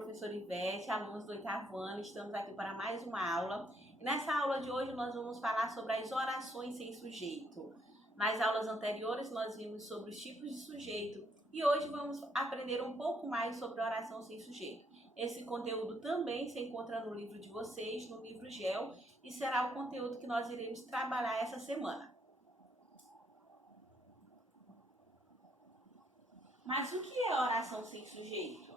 professora Ivete, alunos do 8º ano, estamos aqui para mais uma aula. E nessa aula de hoje nós vamos falar sobre as orações sem sujeito. Nas aulas anteriores nós vimos sobre os tipos de sujeito e hoje vamos aprender um pouco mais sobre a oração sem sujeito. Esse conteúdo também se encontra no livro de vocês, no livro GEL, e será o conteúdo que nós iremos trabalhar essa semana. Mas o que é oração sem sujeito?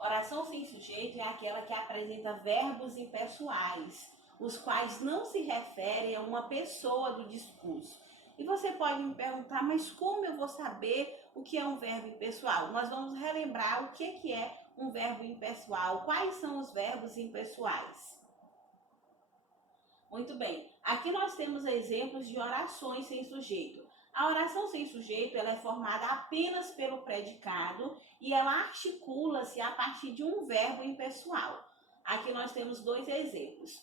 Oração sem sujeito é aquela que apresenta verbos impessoais, os quais não se referem a uma pessoa do discurso. E você pode me perguntar, mas como eu vou saber o que é um verbo impessoal? Nós vamos relembrar o que é um verbo impessoal, quais são os verbos impessoais. Muito bem, aqui nós temos exemplos de orações sem sujeito. A oração sem sujeito ela é formada apenas pelo predicado e ela articula-se a partir de um verbo impessoal. Aqui nós temos dois exemplos.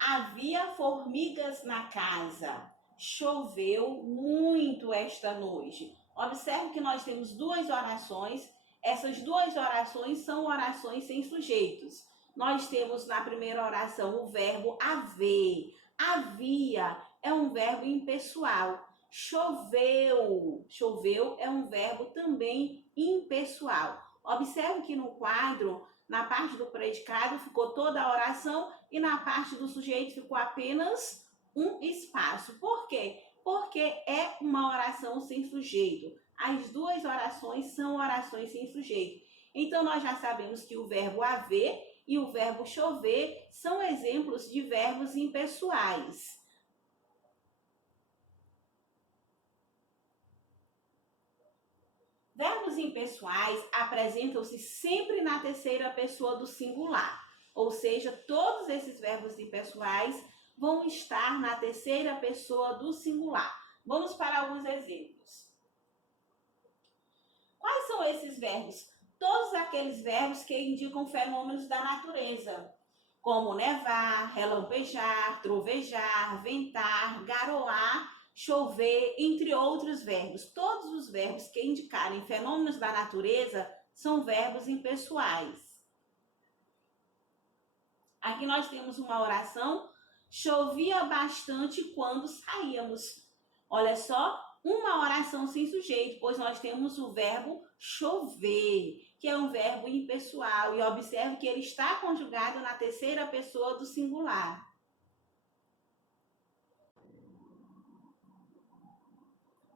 Havia formigas na casa. Choveu muito esta noite. Observe que nós temos duas orações. Essas duas orações são orações sem sujeitos. Nós temos na primeira oração o verbo haver. Havia é um verbo impessoal. Choveu. Choveu é um verbo também impessoal. Observe que no quadro, na parte do predicado, ficou toda a oração e na parte do sujeito ficou apenas um espaço. Por quê? Porque é uma oração sem sujeito. As duas orações são orações sem sujeito. Então, nós já sabemos que o verbo haver e o verbo chover são exemplos de verbos impessoais. Verbos impessoais apresentam-se sempre na terceira pessoa do singular, ou seja, todos esses verbos impessoais vão estar na terceira pessoa do singular. Vamos para alguns exemplos. Quais são esses verbos? Todos aqueles verbos que indicam fenômenos da natureza, como nevar, relampejar, trovejar, ventar, garoar, chover, entre outros verbos. Todos os verbos que indicarem fenômenos da natureza são verbos impessoais. Aqui nós temos uma oração: chovia bastante quando saíamos. Olha só, uma oração sem sujeito, pois nós temos o verbo chover, que é um verbo impessoal, e observe que ele está conjugado na terceira pessoa do singular.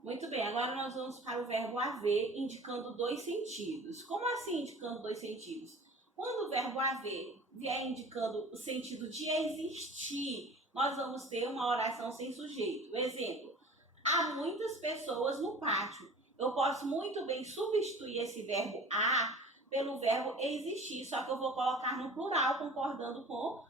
Muito bem, agora nós vamos para o verbo haver, indicando dois sentidos. Como assim indicando dois sentidos? Quando o verbo haver vier indicando o sentido de existir, nós vamos ter uma oração sem sujeito. Exemplo: há muitas pessoas no pátio. Eu posso muito bem substituir esse verbo há pelo verbo existir, só que eu vou colocar no plural, concordando com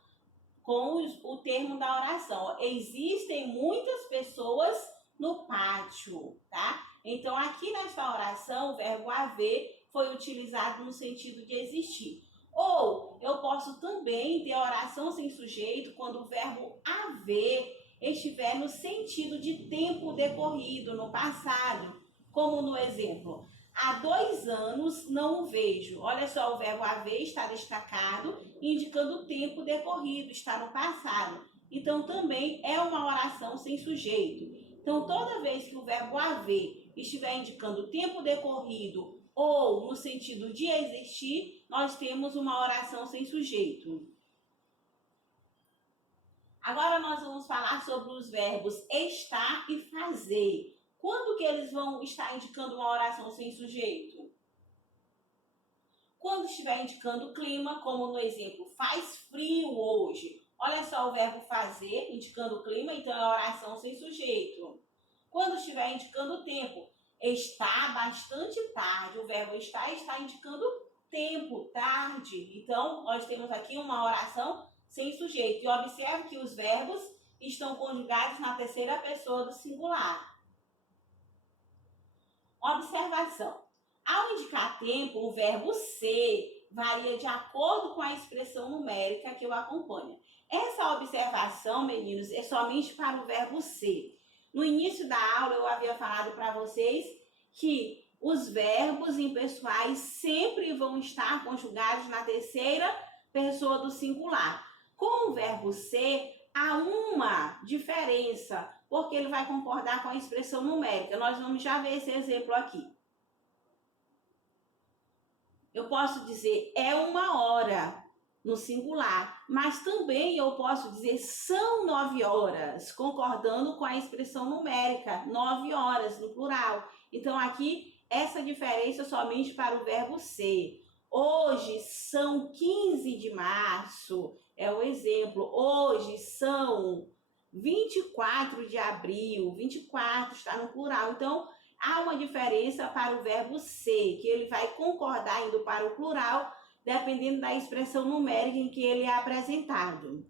o termo da oração. Existem muitas pessoas no pátio, tá? Então, aqui nesta oração, o verbo haver foi utilizado no sentido de existir. Ou eu posso também ter oração sem sujeito quando o verbo haver estiver no sentido de tempo decorrido, no passado, como no exemplo: há 2 anos não o vejo. Olha só, o verbo haver está destacado, indicando o tempo decorrido, está no passado. Então, também é uma oração sem sujeito. Então, toda vez que o verbo haver estiver indicando o tempo decorrido ou no sentido de existir, nós temos uma oração sem sujeito. Agora nós vamos falar sobre os verbos estar e fazer. Quando que eles vão estar indicando uma oração sem sujeito? Quando estiver indicando o clima, como no exemplo, faz frio hoje. Olha só o verbo fazer, indicando o clima, então é oração sem sujeito. Quando estiver indicando o tempo, está bastante tarde. O verbo estar está indicando tempo, tarde. Então, nós temos aqui uma oração sem sujeito. E observe que os verbos estão conjugados na terceira pessoa do singular. Observação: ao indicar tempo, o verbo ser varia de acordo com a expressão numérica que o acompanha. Essa observação, meninos, é somente para o verbo ser. No início da aula, eu havia falado para vocês que os verbos impessoais sempre vão estar conjugados na terceira pessoa do singular. Com o verbo ser, há uma diferença, porque ele vai concordar com a expressão numérica. Nós vamos já ver esse exemplo aqui. Eu posso dizer é uma hora no singular, mas também eu posso dizer são 9 horas, concordando com a expressão numérica, 9 horas no plural. Então aqui essa diferença somente para o verbo ser. Hoje são 15 de março, é o exemplo. Hoje são 24 de abril, 24 está no plural. Então, há uma diferença para o verbo ser, que ele vai concordar indo para o plural, dependendo da expressão numérica em que ele é apresentado.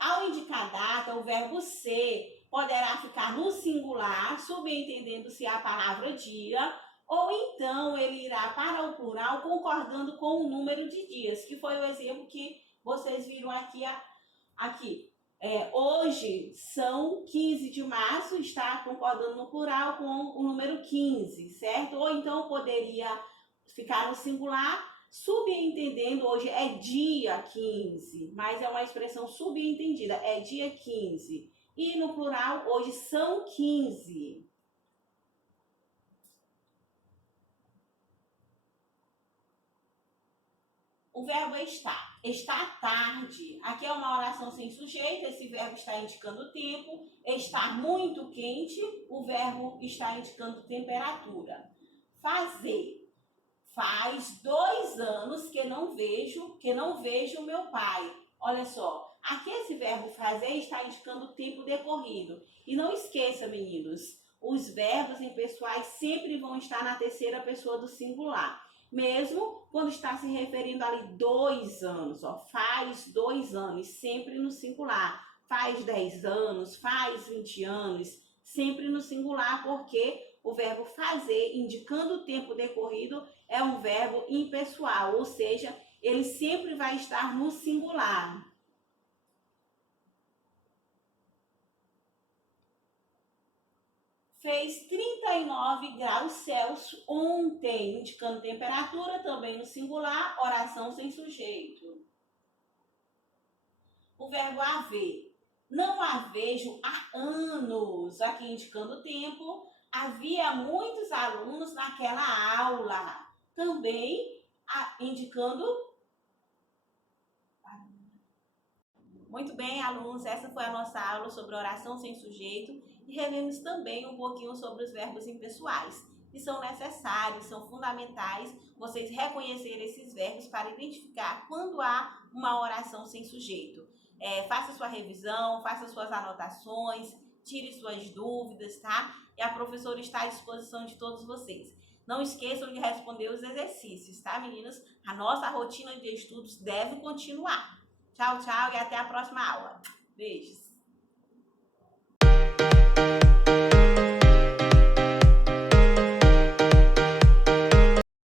Ao indicar data, o verbo ser poderá ficar no singular, subentendendo-se a palavra dia, ou então ele irá para o plural, concordando com o número de dias, que foi o exemplo que vocês viram aqui. Hoje são 15 de março, está concordando no plural com o número 15, certo? Ou então poderia ficar no singular, subentendendo, hoje é dia 15, mas é uma expressão subentendida, é dia 15. E no plural, hoje são 15. O verbo estar. Está tarde. Aqui é uma oração sem sujeito, esse verbo está indicando o tempo. Estar muito quente, o verbo está indicando temperatura. Fazer. Faz 2 anos que não vejo meu pai. Olha só, aqui esse verbo fazer está indicando o tempo decorrido. E não esqueça, meninos, os verbos impessoais sempre vão estar na terceira pessoa do singular. Mesmo quando está se referindo ali 2 anos, ó, faz 2 anos, sempre no singular. Faz 10 anos, faz 20 anos, sempre no singular, porque o verbo fazer, indicando o tempo decorrido, é um verbo impessoal, ou seja, ele sempre vai estar no singular. Fez 39 graus Celsius ontem, indicando temperatura, também no singular, oração sem sujeito. O verbo haver. Não a vejo há anos, aqui indicando o tempo. Havia muitos alunos naquela aula, também indicando. Muito bem, alunos, essa foi a nossa aula sobre oração sem sujeito e revemos também um pouquinho sobre os verbos impessoais, que são necessários, são fundamentais vocês reconhecerem esses verbos para identificar quando há uma oração sem sujeito. Faça sua revisão, faça suas anotações, tire suas dúvidas, tá? E a professora está à disposição de todos vocês. Não esqueçam de responder os exercícios, tá, meninas? A nossa rotina de estudos deve continuar. Tchau, tchau e até a próxima aula. Beijos!